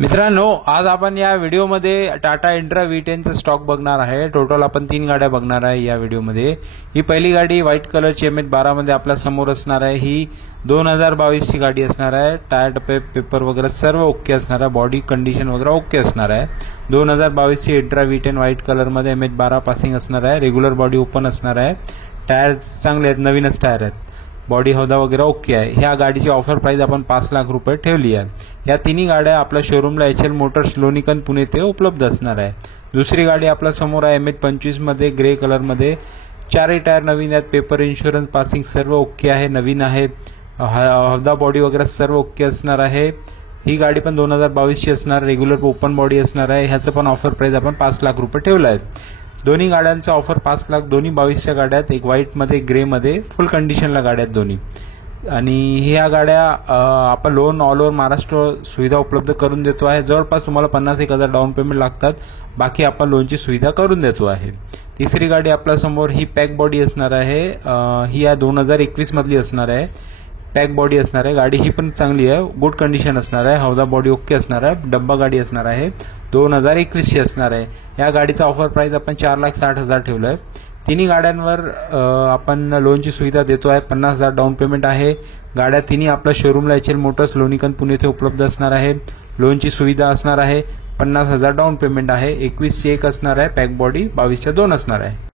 मित्रांनो, आज आपण या व्हिडिओमध्ये टाटा इंट्रा V10 स्टॉक बघणार आहे। टोटल आपण 3 गाड्या बघणार आहे या व्हिडिओमध्ये। ही पहिली गाडी व्हाईट कलरची MH12 मध्ये आपल्या समोर असणार आहे। ही 2022 ची गाडी असणार आहे। टायर पेपर वगैरे सर्व ओके असणार आहे। बॉडी कंडिशन वगैरे ओके असणार आहे। 2022 ची इंट्रा V10 व्हाईट कलर मध्ये MH12 पासिंग असणार आहे। रेग्युलर बॉडी ओपन असणार आहे। टायर चांगले आहेत, नवीनच टायर आहेत। बॉडी हौदा वगैरे ओके आहे। ह्या गाडीची ऑफर प्राइस आपण 5 लाख रुपये ठेवली आहे। या तिन्ही गाड्या आपल्या शोरूमला HL मोटर्स लोणीकंद पुणे येथे उपलब्ध असणार आहे। दुसरी गाडी आपल्या समोर आहे MH25 मध्ये ग्रे कलर मध्ये। चारही टायर नवीन आहेत। पेपर इन्शुरन्स पासिंग सर्व ओके आहे, नवीन आहे। हौदा बॉडी वगैरे सर्व ओके असणार आहे। ही गाडी पण 2022 ची असणार, रेग्युलर ओपन बॉडी असणार आहे। ह्याचं पण ऑफर प्राइस आपण 5 लाख रुपये ठेवला आहे। दोन्ही गाड्यांचा ऑफर 5 लाख, दोन्ही 22च्या गाड्या आहेत। एक व्हाईट मध्ये, ग्रे मध्ये, फुल कंडिशनला गाड्या आहेत दोन्ही। आणि ह्या गाड्या आपण लोन ऑल ओव्हर महाराष्ट्र सुविधा उपलब्ध करून देतो आहे। जवळपास तुम्हाला 50,000 डाऊन पेमेंट लागतात, बाकी आपण लोनची सुविधा करून देतो आहे। तिसरी गाडी आपल्या समोर ही पॅक बॉडी असणार आहे। ही या 2021 मधली असणार आहे। पॅक बॉडी असणार आहे। गाडी ही पण चांगली आहे, गुड कंडिशन असणार आहे। हौदा बॉडी ओके असणार आहे। डब्बा गाडी असणार आहे, 2021 ची असणार आहे। या गाडीचा ऑफर प्राइस आपण 4,60,000 ठेवलाय। तिन्ही गाड्यांवर आपण लोनची सुविधा देतो आहे। 50,000 डाऊन पेमेंट आहे। गाड्या तिन्ही आपल्या शोरूमला HL मोटर्स लोणीकंद पुणे येथे उपलब्ध असणार आहे। लोनची सुविधा असणार आहे। 50,000 डाऊन पेमेंट आहे। 21 ची एक असणार आहे पॅक बॉडी, 22 च्या 2 असणार आहे।